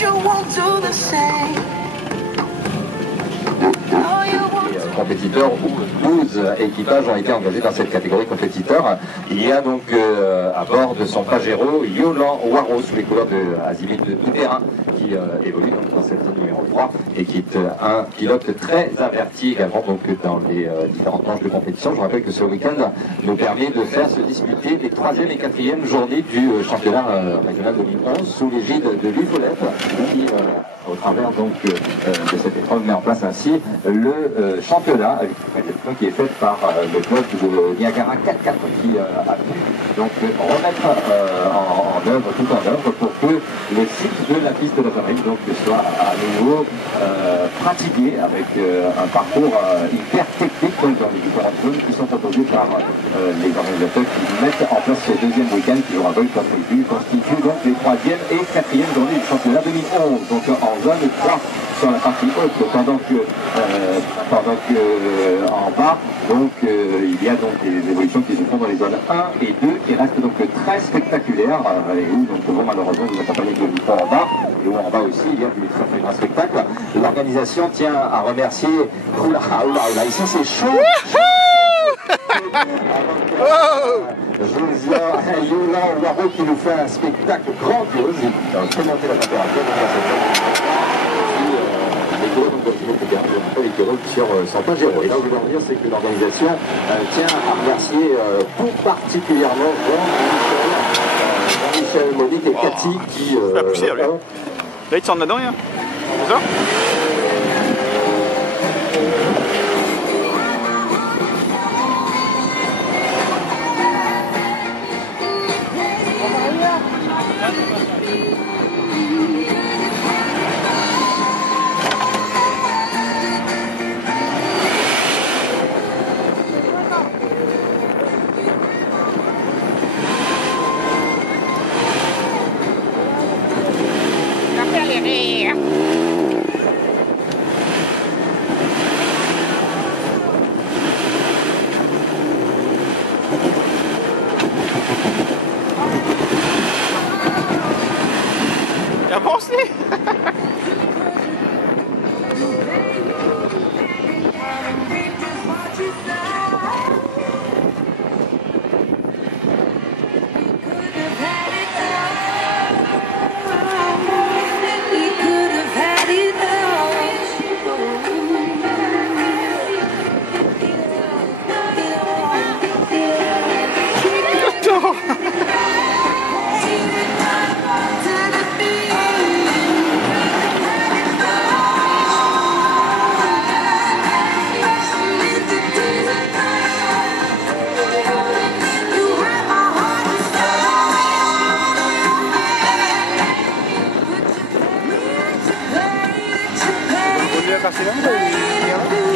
you won't do the same. Compétiteurs, 12 équipages ont été engagés dans cette catégorie compétiteur. Il y a donc à bord de son Pajero Yolan Waro sous les couleurs de Azimut Tout-Terrain qui évolue donc dans cette zone numéro 3 et qui est un pilote très averti également donc dans les différentes manches de compétition. Je vous rappelle que ce week-end nous permet de faire se disputer les 3e et 4e journées du championnat régional 2011 sous l'égide de l'UFOLEP qui au travers donc de cette épreuve met en place ainsi le championnat avec une compétition qui est faite par le club de Niagara 4-4 qui a pu donc remettre tout en œuvre pour que le site de la piste de Jamaïque donc soit à nouveau pratiqué avec un parcours hyper technique donc dans les différentes zones qui sont proposées par les organisateurs qui mettent en place ce deuxième week-end qui aura donc constitue donc les 3e et 4e journées du championnat 2011 donc en zone 3 sur la partie haute pendant que en bas donc il y a donc des évolutions qui se font dans les zones 1 et 2 qui restent donc très spectaculaires et où nous pouvons malheureusement vous accompagner de l'effort en bas et où en bas aussi il y a du grand spectacle. L'organisation tient à remercier ici c'est chaud. Josian Yolan Waro qui nous fait un spectacle grandiose. Commenter la température les Pajero sur son Pajero. Et là où je veux en dire, c'est que l'organisation tient à remercier tout particulièrement Jean-Michel, Monique et Cathy qui... la poussière, là, il te sort dedans, rien. C'est ça? Avancez.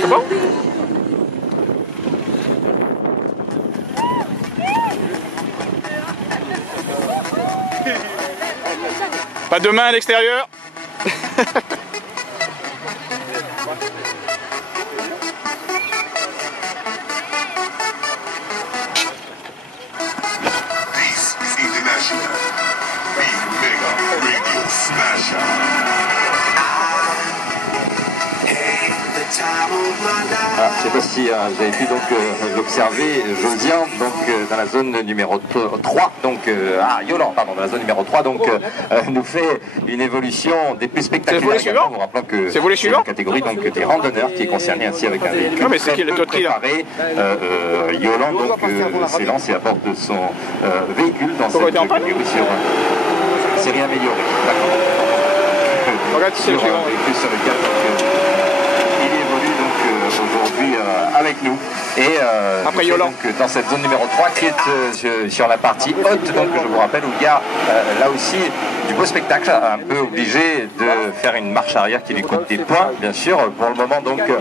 C'est bon? Pas de main à l'extérieur. Ah, je ne sais pas si vous avez pu donc l'observer, Josian, donc dans la zone numéro 3, donc Yolan, pardon, dans la zone numéro 3, donc nous fait une évolution des plus spectaculaires. Suivant. Nous rappelons que c'est la catégorie donc des randonneurs qui est concernée ainsi avec un véhicule mais c'est qui le préparé. Yolan donc s'est lancé à bord de son véhicule dans cette catégorie sur série améliorée. D'accord. Regarde si c'est le suivant. Véhicule sur lequel il évolue donc aujourd'hui avec nous. Et après Yolan. Donc, dans cette zone numéro 3 qui est sur la partie haute, donc je vous rappelle, où il y a là aussi du beau spectacle, un peu obligé de faire une marche arrière qui lui coûte des points, bien sûr, pour le moment donc à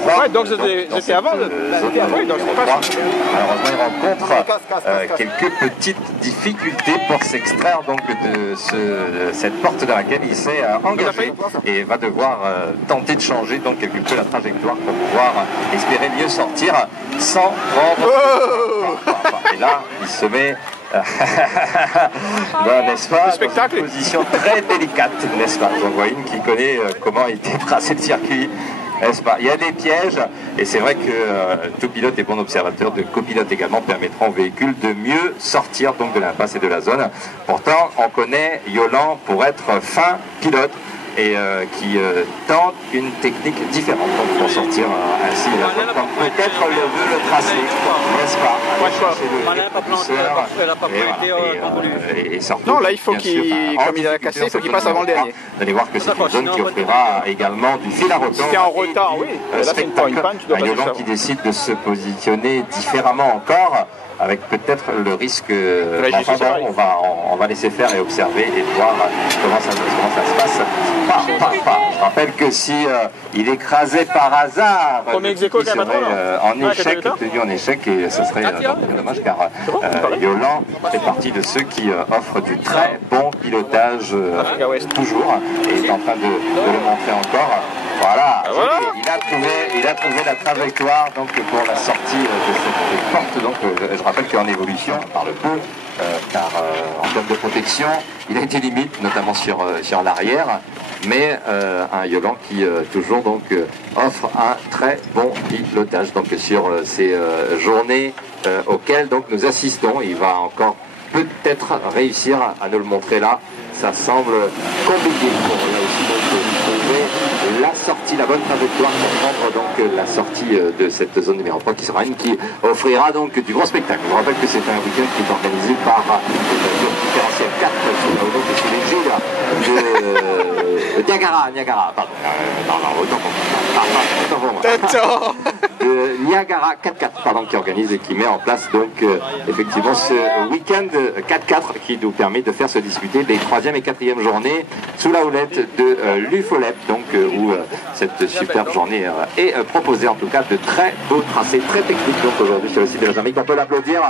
3. Ouais, donc c'était avant, malheureusement il rencontre quelques petites difficultés pour s'extraire donc de cette porte dans laquelle il s'est engagé et va devoir tenter de changer donc quelque peu la trajectoire pour pouvoir espérer mieux sortir sans prendre. Et là il se met N'est-ce pas? Le spectacle. Dans une position très délicate, n'est-ce pas? On voit une qui connaît comment était tracé le circuit. N'est-ce pas? Il y a des pièges et c'est vrai que tout pilote et bon observateur de copilote également permettront au véhicule de mieux sortir donc de l'impasse et de la zone. Pourtant, on connaît Yolan pour être fin pilote et qui tente une technique différente donc, pour sortir ainsi de la zone, comme peut-être le veut le tracé, n'est-ce pas? Et sortir, non, là il faut qu'il, comme il a cassé, il faut qu'il passe avant le dernier. Vous allez voir que c'est une zone qui offrira également du fil à retordre. Si t'es en retard, oui. Là c'est une panne, tu dois un Yolan qui décide de se positionner différemment encore, avec peut-être le risque. On va laisser faire et observer et voir comment ça se passe. Je rappelle que si il écrasait par hasard, il serait tenu en échec et ce serait dommage car Yolan fait partie de ceux qui offrent du très bon pilotage toujours et est en train de le montrer encore. Voilà, il a trouvé la trajectoire donc, pour la sortie de cette porte. Donc, je rappelle qu'en évolution, par le coup, car en termes de protection, il a été limite, notamment sur l'arrière, mais un Yolan qui toujours donc, offre un très bon pilotage donc, sur ces journées auxquelles donc, nous assistons. Il va encore peut-être réussir à nous le montrer là. Ça semble compliqué pour là aussi donc, trouver la sortie, la bonne trajectoire pour prendre donc la sortie de cette zone numéro 3 qui sera une qui offrira donc du gros spectacle. Je vous rappelle que c'est un week-end qui est organisé par les voitures différentielles 4 sous l'égide de Niagara, pardon. De Niagara 4x4 pardon, qui organise et qui met en place donc effectivement ce week-end 4x4 qui nous permet de faire se disputer les 3e et 4e journées sous la houlette de l'UFOLEP donc où cette superbe journée est proposée en tout cas de très beaux tracés très techniques donc aujourd'hui sur le site de la Jamaïque. On peut l'applaudir.